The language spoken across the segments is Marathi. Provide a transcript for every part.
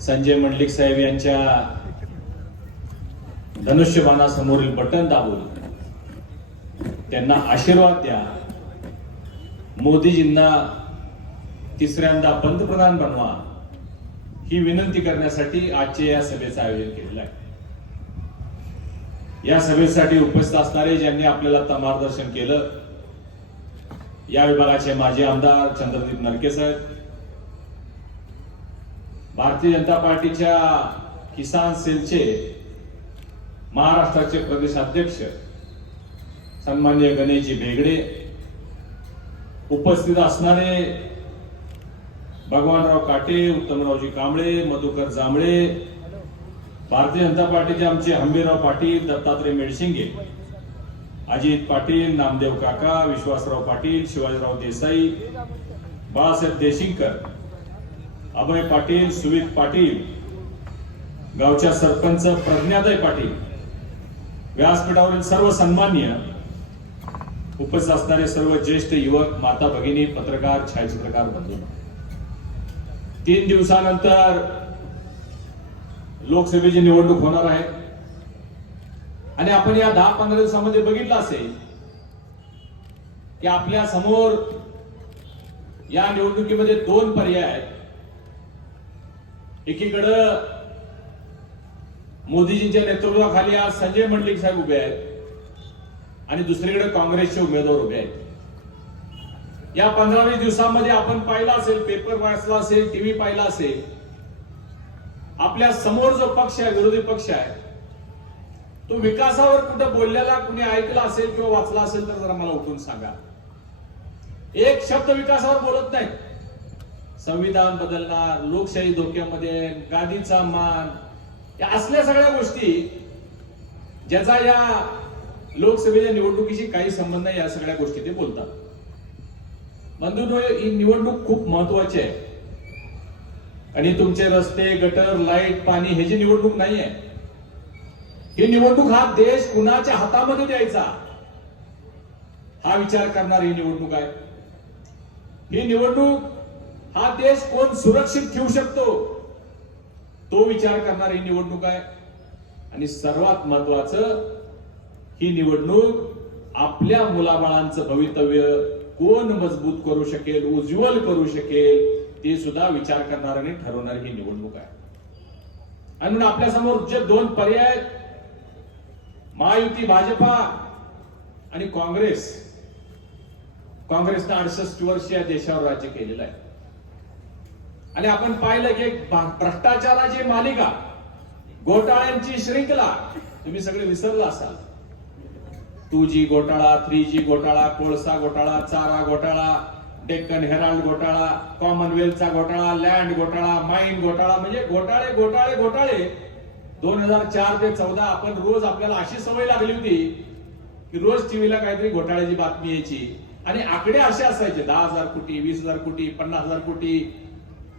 संजय मंडलिक साहेब यांच्या धनुष्यबाणासमोरील बटन दाबून त्यांना आशीर्वाद द्या. मोदीजींना तिसऱ्यांदा पंतप्रधान बनवा. ही विनंती करण्यासाठी आजचे या सभेचं आयोजन केलेलं आहे. या सभेसाठी उपस्थित असणारे ज्यांनी आपल्याला मार्गदर्शन केलं या विभागाचे माजी आमदार चंद्रदीप नरके साहेब भारतीय जनता पार्टीच्या किसान सेलचे महाराष्ट्राचे प्रदेश अध्यक्ष सन्मान्य गणेशजी भेगडे उपस्थित असणारे भगवानराव काटे उत्तमरावजी कांबळे मधुकर जांभळे भारतीय जनता पार्टीचे आमचे हंबीरराव पाटील दत्तात्रय मेडशिंगे अजित पाटील नामदेव काका विश्वासराव पाटील शिवाजीराव देसाई बाळासाहेब देशिंगकर अभय पाटील सुमित पाटील गावच्या सरपंच प्रज्ञादय पाटील. व्यासपीठावरील सर्व सन्मान्य उपस्थित असणारे सर्व ज्येष्ठ युवक माता भगिनी पत्रकार छायाचित्रकार बंधू. तीन दिवसानंतर लोकसभेची निवडणूक होणार आहे. आणि आपण या दहा पंधरा दिवसामध्ये बघितलं असेल की आपल्यासमोर या निवडणुकीमध्ये दोन पर्याय आहेत. एकीकडं मोदीजींच्या नेतृत्वाखाली आज संजय मंडलिक साहेब उभे आहेत आणि दुसरीकडे काँग्रेसचे उमेदवार उभे आहेत. या पंधरा वीस दिवसांमध्ये आपण पाहिलं असेल पेपर वाचला असेल टीव्ही पाहिला असेल आपल्यासमोर जो पक्ष आहे विरोधी पक्ष आहे तो विकासावर कुठं बोललेला कुणी ऐकला असेल किंवा वाचला असेल तर जरा मला उठून सांगा. एक शब्द विकासावर बोलत नाही. संविधान बदलणार लोकशाही धोक्यामध्ये गादीचा मान या असल्या सगळ्या गोष्टी ज्याचा या लोकसभेच्या निवडणुकीशी काही संबंध नाही या सगळ्या गोष्टी ते बोलतात. बंधूंनो ही निवडणूक खूप महत्वाची आहे. आणि तुमचे रस्ते गटर लाइट पाणी हे जी निवडणूक नाही आहे ही निवडणूक हा देश कुणाच्या हातामध्ये द्यायचा? हा विचार करणारी ही निवडणूक आहे. ही निवडणूक हा देश कोण सुरक्षित ठेवू शकतो? तो विचार करणारी निवडणूक आहे. आणि सर्वात महत्वाचं ही निवडणूक आपल्या मुलाबाळांचं भवितव्य कोण मजबूत करू शकेल उज्ज्वल करू शकेल ते सुद्धा विचार करणाऱ्याने ठरवणारी ही निवडणूक आहे. आणि म्हणून आपल्यासमोर जे दोन पर्याय महायुती भाजपा आणि काँग्रेस. काँग्रेसनं अडसष्ट वर्ष या देशावर राज्य केलेलं आहे. आणि आपण पाहिलं की भ्रष्टाचाराची मालिका घोटाळ्यांची श्रृंखला तुम्ही सगळे विसरला असाल. टू जी घोटाळा थ्री जी घोटाळा कोळसा घोटाळा चारा घोटाळा डेक्कन हेराल्ड घोटाळा कॉमनवेल्थचा घोटाळा लँड घोटाळा माइन घोटाळा म्हणजे घोटाळे घोटाळे घोटाळे. दोन हजार चार ते चौदा आपण रोज आपल्याला अशी सवय लागली होती की रोज टीव्हीला काहीतरी घोटाळ्याची बातमी यायची. आणि आकडे असे असायचे दहा हजार कोटी वीस हजार कोटी पन्नास हजार कोटी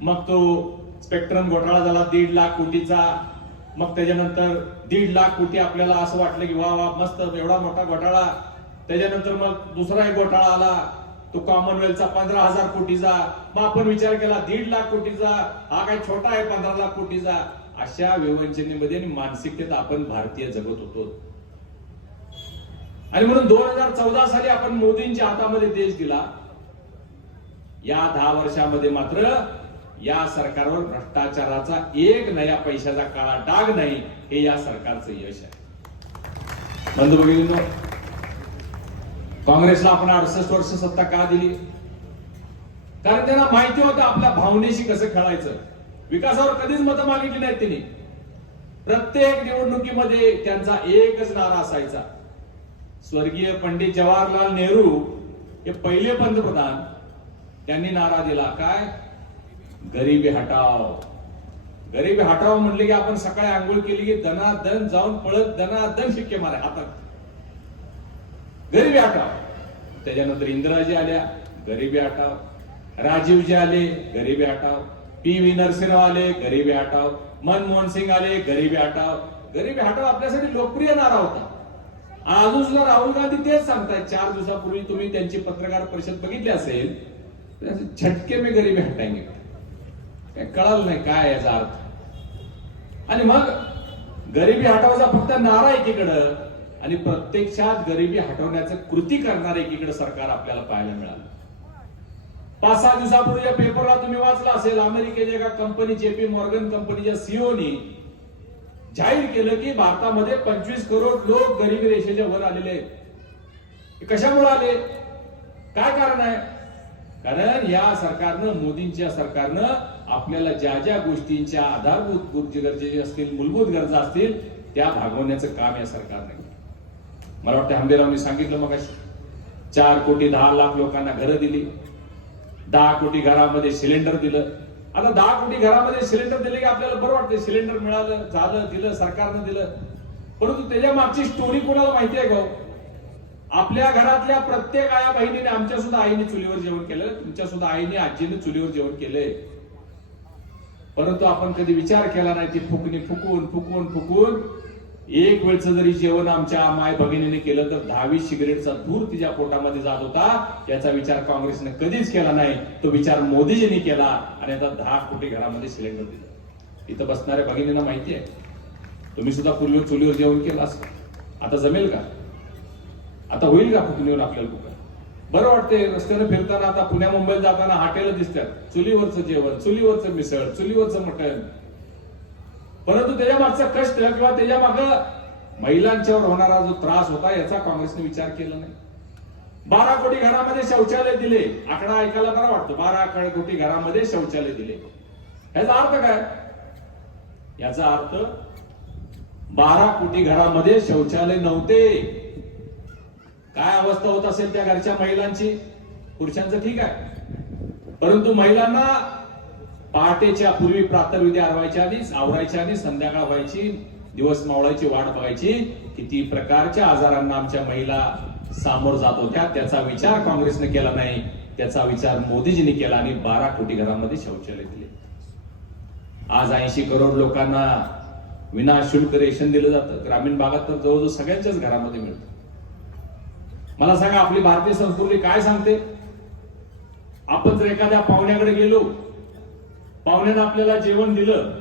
मग तो स्पेक्ट्रम घोटाळा झाला दीड लाख कोटीचा. मग त्याच्यानंतर दीड लाख कोटी आपल्याला असं वाटलं की वा वा मस्त एवढा मोठा घोटाळा. त्याच्यानंतर मग दुसरा एक घोटाळा आला. तो कॉमनवेल्थचा पंधरा हजार कोटीचा. मग आपण विचार केला दीड लाख कोटीचा हा काय छोटा आहे पंधरा लाख कोटीचा? अशा विवंचनेमध्ये आणि मानसिकतेत आपण भारतीय जगत होतो. आणि म्हणून दोन हजार चौदा साली आपण मोदींच्या हातामध्ये देश दिला. या दहा वर्षामध्ये मात्र या सरकारवर भ्रष्टाचाराचा एक नया पैशाचा काळा डाग नाही हे या सरकारचं यश आहे. बंधू भगिनींनो काँग्रेसला आपण अडसष्ट वर्ष सत्ता का दिली? कारण त्यांना माहिती होतं आपल्या भावनेशी कसं खेळायचं. विकासावर कधीच मतं मागितली नाहीत त्यांनी. प्रत्येक निवडणुकीमध्ये त्यांचा एकच नारा असायचा. स्वर्गीय पंडित जवाहरलाल नेहरू हे पहिले पंतप्रधान. त्यांनी नारा दिला. काय? गरिबी हटाव गरिबी हटाव म्हणले की आपण सकाळी आंघोळ केली की दनादन जाऊन पळत दनादन शिक्के मारे हातात. गरिबी हटाव त्याच्यानंतर इंदिराजी आल्या गरिबी हटाव राजीवजी आले गरिबी हटाव पी व्ही नरसिंहराव आले गरिबी हटाव मनमोहन सिंग आले गरिबी हटाव गरिबी हटाव आपल्यासाठी लोकप्रिय नारा होता. अजून सुद्धा राहुल गांधी तेच सांगतायत. चार दिवसापूर्वी तुम्ही त्यांची पत्रकार परिषद बघितली असेल झटके मी गरिबी हटायंगे काय कळालं नाही काय याचा अर्थ. आणि मग गरिबी हटवायचा फक्त नारा एकीकडं आणि प्रत्यक्षात गरिबी हटवण्याचं कृती करणार एकीकडे सरकार आपल्याला पाहायला मिळालं. पाच सहा दिवसापूर्वीच्या पेपरला तुम्ही वाचला असेल अमेरिकेच्या एका कंपनी जेपी मॉर्गन कंपनीच्या सीओनी जाहीर केलं की भारतामध्ये पंचवीस करोड लोक गरिबी रेषेच्या वर आलेले आहेत. कशामुळे आले? काय कारण आहे? कारण या सरकारनं मोदींच्या सरकारनं आपल्याला ज्या ज्या गोष्टींच्या आधारभूत गोष्टी गरजेचे असतील मूलभूत गरजा असतील त्या भागवण्याचं काम या सरकारने केलं. मला वाटतं हंबीरावनी सांगितलं मग चार कोटी दहा लाख लोकांना घरं दिली दहा कोटी घरामध्ये सिलेंडर दिलं. आता दहा कोटी घरामध्ये सिलेंडर दिले की आपल्याला बरं वाटतं सिलेंडर मिळालं झालं दिलं सरकारनं दिलं. परंतु त्याच्या मागची स्टोरी कोणाला माहिती आहे का हो? आपल्या घरातल्या प्रत्येक आया बहिणीने आमच्या सुद्धा आईने चुलीवर जेवण केलं तुमच्या सुद्धा आईने आजीने चुलीवर जेवण केलंय. परंतु आपण कधी विचार केला नाही ती फुकणी फुकून फुकून फुकून. एक वेळचं जरी जेवण आमच्या माय भगिनीने केलं तर दहावी सिगरेटचा धूर तिच्या पोटामध्ये जात होता. याचा विचार काँग्रेसने कधीच केला नाही. तो विचार मोदीजींनी केला आणि आता दहा कोटी घरामध्ये सिलेंडर दिलं. इथं बसणाऱ्या भगिनींना माहिती आहे. तुम्ही सुद्धा पूर्वी चुलीवर जेवण केलं असं आता जमेल का? आता होईल का फुकणीवर आपल्याला कुठं? बरं वाटते रस्त्याने फिरताना आता पुण्या मुंबईत जाताना हॉटेल दिसतात. चुलीवरचं जेवण चुलीवरचं मिसळ चुलीवरचं मटण. परंतु त्याच्या मागचा कष्ट किंवा त्याच्या माग महिलांच्यावर होणारा जो त्रास होता याचा काँग्रेसने विचार केला नाही. बारा कोटी घरामध्ये शौचालय दिले. आकडा ऐकायला बरा वाटतो. बारा कोटी घरामध्ये शौचालय दिले. याचा अर्थ काय? याचा अर्थ बारा कोटी घरामध्ये शौचालय नव्हते. काय अवस्था होत असेल त्या घरच्या महिलांची? पुरुषांचं ठीक आहे. परंतु महिलांना पहाटेच्या पूर्वी प्रातर्विधी आरवायच्या आधी आवरायच्या आधी संध्याकाळ व्हायची दिवस मावळायची वाट बघायची किती प्रकारच्या आजारांना आमच्या महिला सामोर जात होत्या त्याचा विचार काँग्रेसने केला नाही. त्याचा विचार मोदीजींनी केला आणि बारा कोटी घरामध्ये शौचालय दिले. आज ऐंशी करोड लोकांना विनाशुल्क रेशन दिलं जातं. ग्रामीण भागात तर जवळजवळ सगळ्यांच्याच घरामध्ये मिळतं. मला सांगा आपली भारतीय संस्कृती काय सांगते? आपण जर एखाद्या पाहुण्याकडे गेलो पाहुण्यानं आपल्याला जेवण दिलं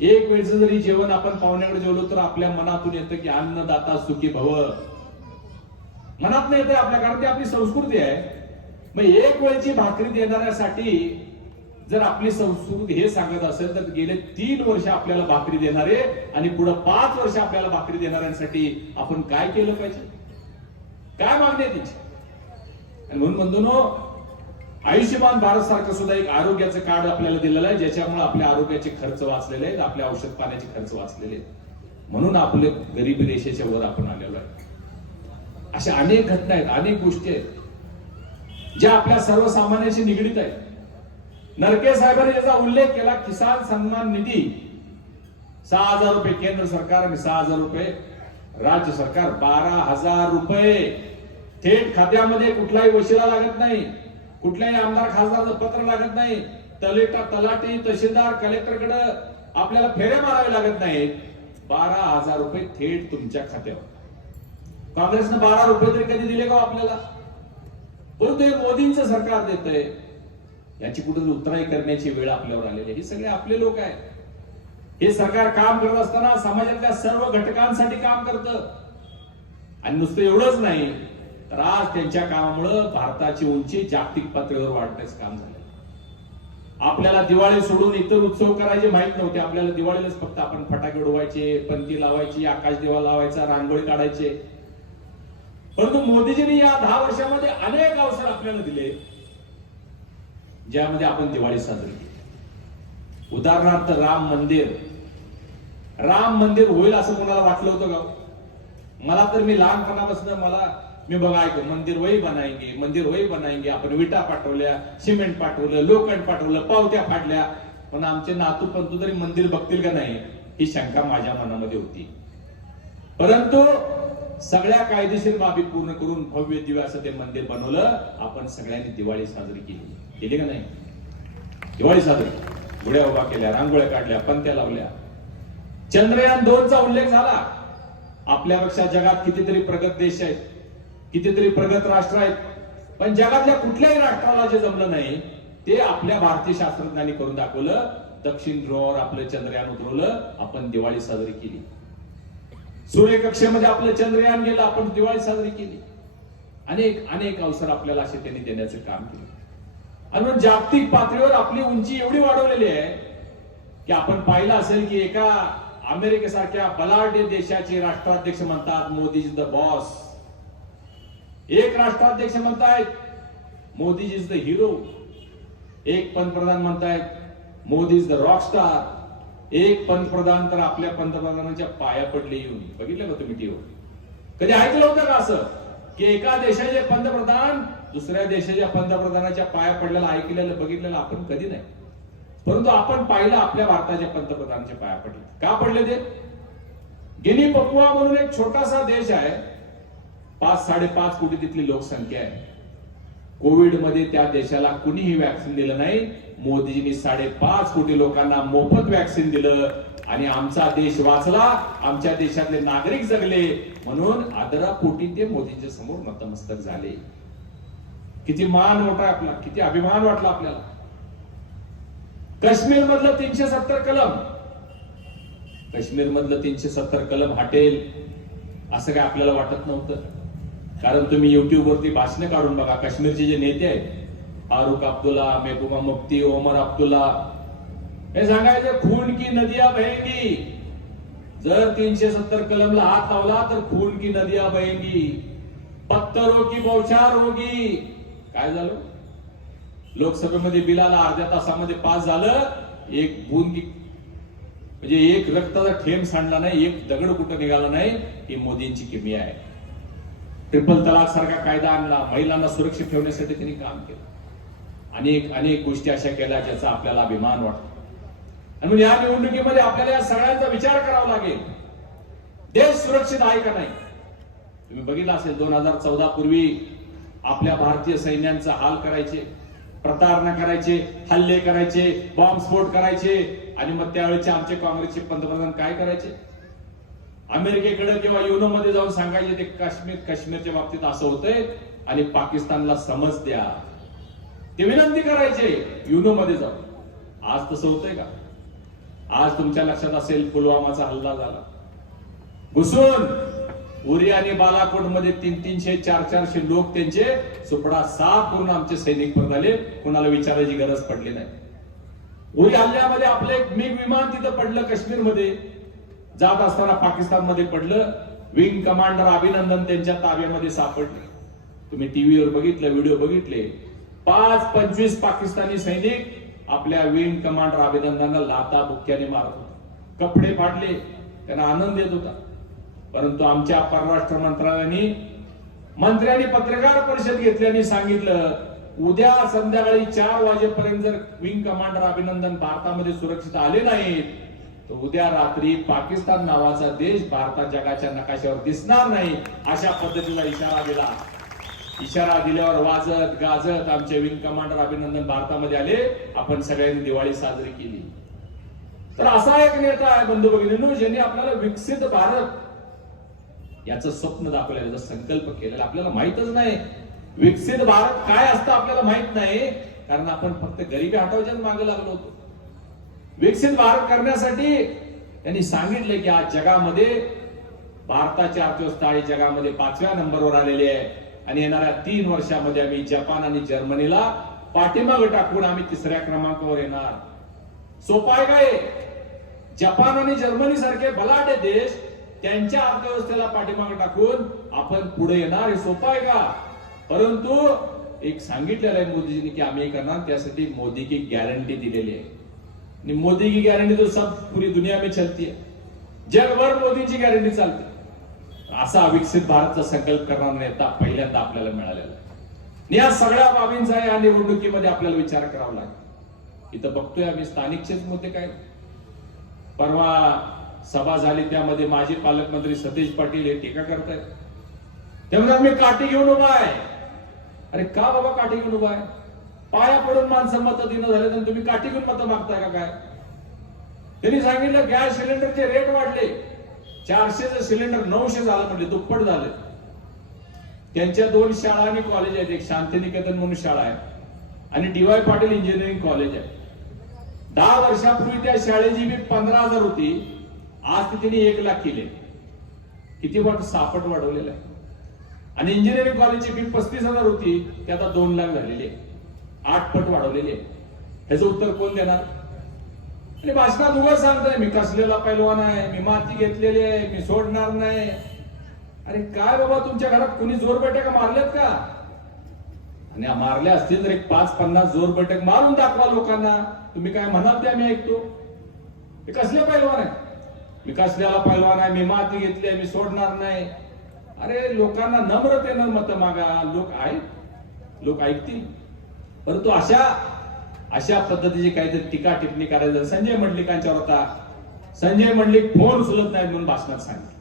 एक वेळच जरी जेवण आपण पाहुण्याकडे जेवलो तर आपल्या मनातून येतं की अन्नदाता सुखी भव. मनात नाही येते आपल्या कारण ती आपली संस्कृती आहे. मग एक वेळची भाकरी देणाऱ्यासाठी जर आपली संस्कृती हे सांगत असेल तर गेले तीन वर्ष आपल्याला भाकरी देणारे आणि पुढे पाच वर्ष आपल्याला भाकरी देणाऱ्यांसाठी आपण काय केलं पाहिजे? काय मागणी आहे तिची? आणि म्हणून म्हणतो नो आयुष्यमान भारत सारखं सुद्धा एक आरोग्याचं कार्ड आपल्याला दिलेलं आहे ज्याच्यामुळे आपल्या आरोग्याचे खर्च वाचलेले आहेत आपल्या औषध पाण्याचे खर्च वाचलेले आहेत. म्हणून आपले गरिबी रेषेच्या वर आपण आलेलो आहे. अशा अनेक घटना आहेत अनेक गोष्टी आहेत ज्या आपल्या सर्वसामान्यांशी निगडीत आहेत. नरके साहेबांनी याचा उल्लेख केला किसान सन्मान निधी. सहा हजार रुपये केंद्र सरकार आणि सहा हजार रुपये राज्य सरकार बारा हजार रुपये. थेट खात्यामध्ये कुठलाही वशिला लागत नाही. कुठल्याही आमदार खासदारचं पत्र लागत नाही. तलेटा तलाटी तहसीलदार कलेक्टरकडे आपल्याला फेरे मारावे लागत नाहीत. बारा हजार रुपये थेट तुमच्या खात्यावर. काँग्रेसनं बारा रुपये तरी कधी दिले का हो आपल्याला? परंतु हे मोदींचं सरकार देत आहे याची कुठेतरी उतराई करण्याची वेळ आपल्यावर आलेली आहे. हे सगळे आपले लोक आहेत. हे सरकार काम करत असताना समाजातल्या सर्व घटकांसाठी काम करतं. आणि नुसतं एवढंच नाही तर आज त्यांच्या कामामुळं भारताची उंची जागतिक पातळीवर वाढण्याचं काम झालं आपल्याला दिवाळी सोडून इतर उत्सव करायचे माहीत नव्हते. आपल्याला दिवाळीलाच फक्त आपण फटाके उडवायचे पंती लावायची आकाश दिवा लावायचा रांगोळी काढायचे. परंतु मोदीजींनी या दहा वर्षामध्ये अनेक अवसर आपल्याला दिले ज्यामध्ये आपण दिवाळी साजरी केली. उदाहरणार्थ राम मंदिर. राम मंदिर होईल असं कोणाला वाटलं होतं का? मला तर मी लहानपणापासून मला मी बघा ऐकतो मंदिर वही बनाएंगे मंदिर वही बनाएंगे आपण विटा पाठवल्या सिमेंट पाठवलं लोखंड पाठवलं पावत्या फाडल्या. पण आमचे नातू पंतू तरी मंदिर बघतील का नाही ही शंका माझ्या मनामध्ये होती. परंतु सगळ्या कायदेशीर बाबी पूर्ण करून भव्य दिव्य असं ते मंदिर बनवलं आपण सगळ्यांनी दिवाळी साजरी केली. केली का नाही? दिवाळी साजरी. गुड्या उभा केल्या रांगोळ्या काढल्या पंत्या लावल्या. चंद्रयान दोनचा उल्लेख झाला. आपल्यापेक्षा जगात कितीतरी प्रगत देश आहेत कितीतरी प्रगत राष्ट्र आहेत पण जगातल्या कुठल्याही राष्ट्राला जे जमलं नाही ते आपल्या भारतीय शास्त्रज्ञांनी करून दाखवलं. दक्षिण ध्रुवावर आपलं चंद्रयान उतरवलं आपण दिवाळी साजरी केली. सूर्यकक्षेमध्ये आपलं चंद्रयान गेलं आपण दिवाळी साजरी केली. अनेक अनेक अवसर आपल्याला असे त्यांनी देण्याचं काम केलं. आणि म्हणून जागतिक पातळीवर आपली उंची एवढी वाढवलेली आहे की आपण पाहिलं असेल की एका अमेरिकेसारख्या बलाढ्य देशाचे राष्ट्राध्यक्ष म्हणतात मोदी इज द बॉस एक राष्ट्राध्यक्ष म्हणतायत मोदी इज द हिरो एक पंतप्रधान म्हणतायत Modi is the rock star एक पंतप्रधान तर आपल्या पंतप्रधानांच्या पाया पडले येऊन. बघितलं का तुम्ही टीव्ही कधी ऐकलं होतं का असं? की एका देशाचे पंतप्रधान दुसऱ्या देशाच्या पंतप्रधानाच्या पाया पडलेलं ऐकलेलं बघितलेलं आपण कधी नाही? परंतु आपण पाहिलं आपल्या भारताच्या पंतप्रधानचे पाया पडले का पडले ते? गिनी पपुआ म्हणून एक छोटासा देश आहे. पाच साडेपाच कोटी तिथली लोकसंख्या आहे. कोविडमध्ये त्या देशाला कुणीही वॅक्सिन दिलं नाही. मोदीजींनी साडेपाच कोटी लोकांना मोफत वॅक्सिन दिलं आणि आमचा देश वाचला आमच्या देशातले नागरिक जगले. म्हणून आदरा पोटी ते मोदींच्या समोर नतमस्तक झाले. किती मान मोठा आपला किती अभिमान वाटला आपल्याला. काश्मीर मधलं तीनशे सत्तर कलम. काश्मीर मधलं तीनशे सत्तर कलम हटेल असं काय आपल्याला वाटत नव्हतं. कारण तुम्ही युट्यूब वरती भाषणं काढून बघा काश्मीरचे जे नेते आहेत फारुख अब्दुल्ला मेहबूबा मुफ्ती ओमर अब्दुल्ला हे सांगायचं खून की नदिया बहेंगी. जर तीनशे सत्तर कलमला हात लावला तर खून की नदिया बहेंगी. पत्थर होगी बौछार होगी. काय झालं? लोकसभेमध्ये बिलाला अर्ध्या तासामध्ये पास झालं एक बूंद म्हणजे एक रक्ताचा थेंब सांडला नाही एक दगड कुठं निघाला नाही ही मोदींची किमी आहे. ट्रिपल तलाक सारखा कायदा आणला महिलांना सुरक्षित ठेवण्यासाठी त्यांनी काम केलं. अनेक अनेक गोष्टी अशा केल्या ज्याचा आपल्याला अभिमान वाटतो. आणि म्हणून या निवडणुकीमध्ये आपल्याला या सगळ्यांचा विचार करावा लागेल. देश सुरक्षित आहे का नाही? तुम्ही बघितलं असेल दोन हजार चौदा पूर्वी आपल्या भारतीय सैन्यांचा हाल करायचे. प्रतारणा करायचे हल्ले करायचे बॉम्बस्फोट करायचे. आणि मग त्यावेळेचे आमचे काँग्रेसचे पंतप्रधान काय करायचे? अमेरिकेकडे किंवा युनो मध्ये जाऊन सांगायचे ते काश्मीर काश्मीरच्या बाबतीत असं होतंय आणि पाकिस्तानला समज द्या. ते विनंती करायचे युनो मध्ये जाऊन. आज तसं होतंय का? आज तुमच्या लक्षात असेल पुलवामाचा हल्ला झाला. घुसून! उरी आणि बालाकोटमध्ये तीन तीनशे चार चारशे लोक त्यांचे सुपडा साफ करून आमचे सैनिक परत आले. कोणाला विचारायची गरज पडली नाही. उरी हल्ल्यामध्ये आपलं एक मिग विमान तिथं पडलं काश्मीरमध्ये. जात असताना पाकिस्तानमध्ये पडलं. विंग कमांडर अभिनंदन त्यांच्या ताब्यामध्ये सापडले. तुम्ही टीव्हीवर बघितलं व्हिडिओ बघितले. पाच पंचवीस पाकिस्तानी सैनिक आपल्या विंग कमांडर अभिनंदनला लाता बुक्क्याने मारत होते. कपडे फाडले. त्यांना आनंद येत होता. परंतु आमच्या परराष्ट्र मंत्रालयाने मंत्र्यांनी पत्रकार परिषद घेतल्याने सांगितलं उद्या संध्याकाळी चार वाजेपर्यंत जर विंग कमांडर अभिनंदन भारतामध्ये सुरक्षित आले नाहीत तर उद्या रात्री पाकिस्तान नावाचा देश भारतात जगाच्या नकाशावर दिसणार नाही अशा पद्धतीचा इशारा दिला. इशारा दिल्यावर वाजत गाजत आमचे विंग कमांडर अभिनंदन भारतामध्ये आले आपण सगळ्यांनी दिवाळी साजरी केली. तर असा एक नेता आहे बंधू भगिनी ज्यांनी आपल्याला विकसित भारत याचं स्वप्न दाखवलं याचा संकल्प केलेला. आपल्याला माहितच नाही विकसित भारत काय असतं आपल्याला माहीत नाही कारण आपण फक्त गरिबी हटवायच्याच मागे लागलो होतो. विकसित भारत करण्यासाठी त्यांनी सांगितलं की आज जगामध्ये भारताची अर्थव्यवस्था ही जगामध्ये पाचव्या नंबरवर आलेली आहे. आणि येणाऱ्या तीन वर्षामध्ये आम्ही जपान आणि जर्मनीला पाठीमागे टाकून आम्ही तिसऱ्या क्रमांकावर येणार. सोपा आहे काय? जपान आणि जर्मनी सारखे बलाढ्य देश त्यांच्या अर्थव्यवस्थेला पाठीमागे टाकून आपण पुढे येणार हे सोपं आहे का? परंतु एक सांगितलेलं आहे मोदीजींनी की आम्ही करणार त्यासाठी मोदी की गॅरंटी दिलेली आहे. आणि मोदी की गॅरंटी तो सब पूरी दुनिया में चलती है जगभर मोदीची गॅरंटी चालते. असा विकसित भारतचा संकल्प करणारा नेता पहिल्यांदा आपल्याला मिळालेला आहे. या सगळ्या बाबींचा या निवडणुकीमध्ये आपल्याला विचार करावा लागेल. इथं बघतोय आम्ही स्थानिकचेच मुद्दे काय? परवा सभा झाली त्यामध्ये माजी पालकमंत्री सतीश पाटील हे टीका करतायत त्यामुळे आम्ही काठी घेऊन उभा आहे. अरे का बाबा काठी घेऊन उभा आहे? पाया पडून माणसं मतं देणं झाले तर तुम्ही काठी घेऊन मतं मागताय का काय? त्यांनी सांगितलं गॅस सिलेंडरचे रेट वाढले. चारशेचं सिलेंडर नऊशे झालं म्हणजे दुप्पट झालं. त्यांच्या दोन शाळा आणि कॉलेज आहेत. एक शांतिनिकेतन म्हणून शाळा आहे. आणि D Y Patil engineering college आहे. दहा वर्षापूर्वी त्या शाळेची बी पंधरा हजार होती. आज ती त्यांनी एक लाख केले. किती वाट सापट वाढवलेलं आहे. आणि इंजिनिअरिंग कॉलेजची फी पस्तीस हजार होती ती आता दोन लाख झालेली आहे. आठ पट वाढवलेली आहे. ह्याचं उत्तर कोण देणार? आणि भाषणात उगाच सांगताय मी कसलेला पैलवान आहे मी माती घेतलेली आहे मी सोडणार नाही. अरे काय बाबा तुमच्या घरात कुणी जोर बैठका मारल्यात का? आणि मारल्या असतील तर एक पाच पन्नास जोर बैठक मारून दाखवा लोकांना. तुम्ही काय म्हणाल ते आम्ही ऐकतो? हे कसले पैलवान आहे? मी कसल्याला पैलवान आहे मी माती घेतली आहे मी सोडणार नाही. अरे लोकांना नम्रतेनं मत मागा. लोक आहेत. लोक ऐकतील. परंतु अशा अशा पद्धतीची काहीतरी टीका टिप्पणी करायचं. संजय मंडलिकांच्यावर होता संजय मंडलिक फोन उचलत नाही म्हणून भाषणात सांगितलं.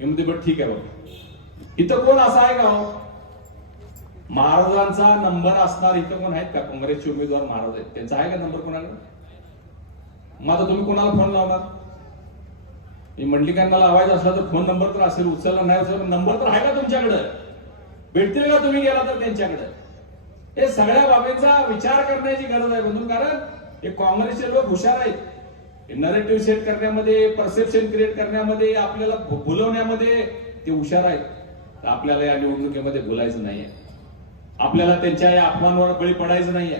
म्हणते बट ठीक आहे बाबा इथं कोण असा आहे का हो? महाराजांचा नंबर असणार इथं कोण आहेत का? काँग्रेसचे उमेदवार महाराज आहेत. त्यांचा आहे का नंबर कोणाला मग आता तुम्ही कोणाला फोन लावणार? मी मंडलिकांना लावायचा असला तर फोन नंबर तर असेल उचलला नाही उचलला नंबर तर आहे का तुमच्याकडे? भेटतील का तुम्ही गेला तर त्यांच्याकडे? हे सगळ्या बाबींचा विचार करण्याची गरज आहे बंधू कारण हे काँग्रेसचे लोक हुशार आहेत. नरेटिव्ह सेट करण्यामध्ये परसेप्शन क्रिएट करण्यामध्ये आपल्याला भुलवण्यामध्ये ते हुशार आहेत. तर आपल्याला या निवडणुकीमध्ये बोलायचं नाहीये. आपल्याला त्यांच्या या अपमानवर बळी पडायचं नाहीये.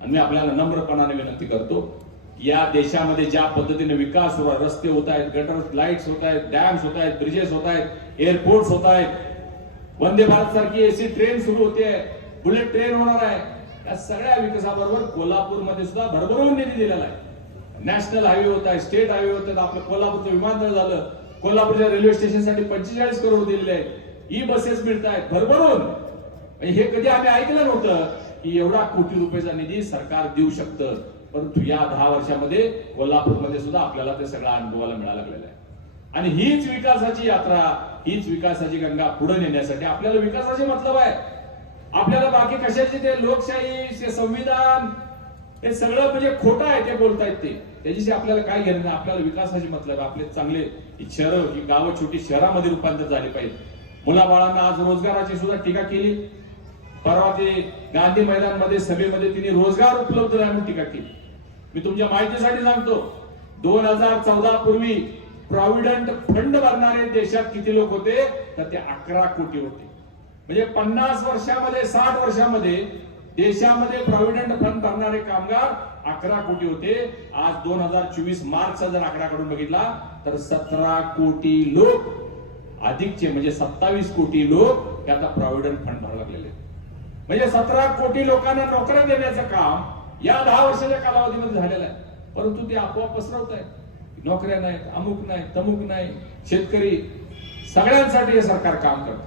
आणि मी आपल्याला नम्रपणाने विनंती करतो या देशामध्ये ज्या पद्धतीने विकास होत रस्ते होत आहेत गटर लाईट्स होत आहेत डॅम्स होत आहेत ब्रिजेस होत आहेत एअरपोर्ट होत आहेत. वंदे भारत सारखी एसी ट्रेन सुरू होते. बुलेट ट्रेन होणार आहे. या सगळ्या विकासाबरोबर कोल्हापूरमध्ये सुद्धा भरभरून निधी दिलेला आहे. नॅशनल हायवे होत आहे स्टेट हायवे होत. आहेत आपलं कोल्हापूरचं विमानतळ झालं. कोल्हापूरच्या रेल्वे स्टेशनसाठी पंचेचाळीस करोड दिलेले आहेत ई बसेस मिळत आहेत भरभरून. हे कधी आम्ही ऐकलं नव्हतं की एवढा कोटी रुपयाचा निधी सरकार देऊ शकतं. परंतु या दहा वर्षामध्ये कोल्हापूरमध्ये सुद्धा आपल्याला ते सगळं अनुभवाला मिळायला लागलेलं आहे. आणि हीच विकासाची यात्रा हीच विकासाची गंगा पुढे नेण्यासाठी आपल्याला विकासाचे मतलब आहे. आपल्याला बाकी कशाचे ते लोकशाही ते संविधान हे सगळं म्हणजे खोटं आहे ते बोलतायत ते. त्याच्याशी आपल्याला काय घेणं नाही. आपल्याला विकासाचे मतलब आहे. आपले चांगले शहरं ही गावं छोटी शहरामध्ये रूपांतर झाली पाहिजे. मुलाबाळांना आज रोजगाराची सुद्धा टीका केली. परवा ते गांधी मैदानमध्ये सभेमध्ये तिने रोजगार उपलब्ध राहून टीका केली. मी तुमच्या माहितीसाठी सांगतो दोन हजार चौदा पूर्वी प्रॉव्हिडंट फंड भरणारे देशात किती लोक होते? तर ते अकरा कोटी होते. म्हणजे पन्नास वर्षामध्ये साठ वर्षामध्ये देशामध्ये प्रॉव्हिडंट फंड भरणारे कामगार अकरा कोटी होते. आज दोन हजार चोवीस मार्चचा जर आकडा काढून बघितला तर सतरा कोटी लोक अधिकचे म्हणजे सत्तावीस कोटी लोक हे आता प्रॉव्हिडंट फंड भरायला लागलेले म्हणजे सतरा कोटी लोकांना नोकऱ्या देण्याचं काम या दहा वर्षाच्या कालावधीमध्ये झालेला आहे. परंतु ते आपोआप पसरवत आहे नोकऱ्या नाहीत अमुक नाही तमुक नाही. शेतकरी सगळ्यांसाठी हे सरकार काम करत.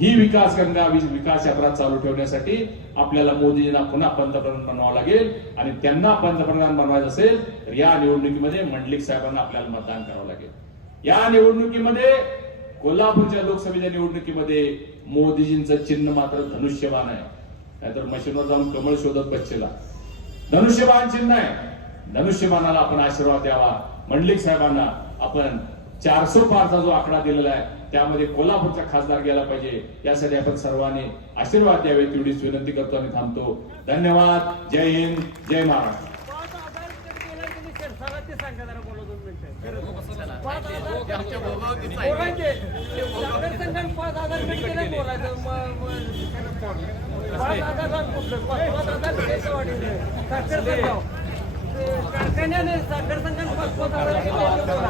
ही विकास गंगा विकास यात्रा चालू ठेवण्यासाठी आपल्याला मोदीजींना पुन्हा पंतप्रधान बनवावं लागेल आणि त्यांना पंतप्रधान बनवायचं असेल तर या निवडणुकीमध्ये मंडलिक साहेबांना आपल्याला मतदान करावं लागेल. या निवडणुकीमध्ये कोल्हापूरच्या लोकसभेच्या निवडणुकीमध्ये मोदीजींचं चिन्ह मात्र धनुष्यवान आहे. नाहीतर मशीनवर जाऊन कमळ शोधत बच्चेला धनुष्यबाण चिन्ह आहे. धनुष्यबाणाला आपण आशीर्वाद द्यावा. मंडलिक साहेबांना आपण चारशे पारचा जो आकडा दिलेला आहे त्यामध्ये कोल्हापूरचा खासदार गेला पाहिजे. यासाठी आपण सर्वांनी आशीर्वाद द्यावे तेवढीच विनंती करतो आणि थांबतो. धन्यवाद. जय हिंद. जय महाराष्ट्र. पाच कारखान्याने साखर संघाने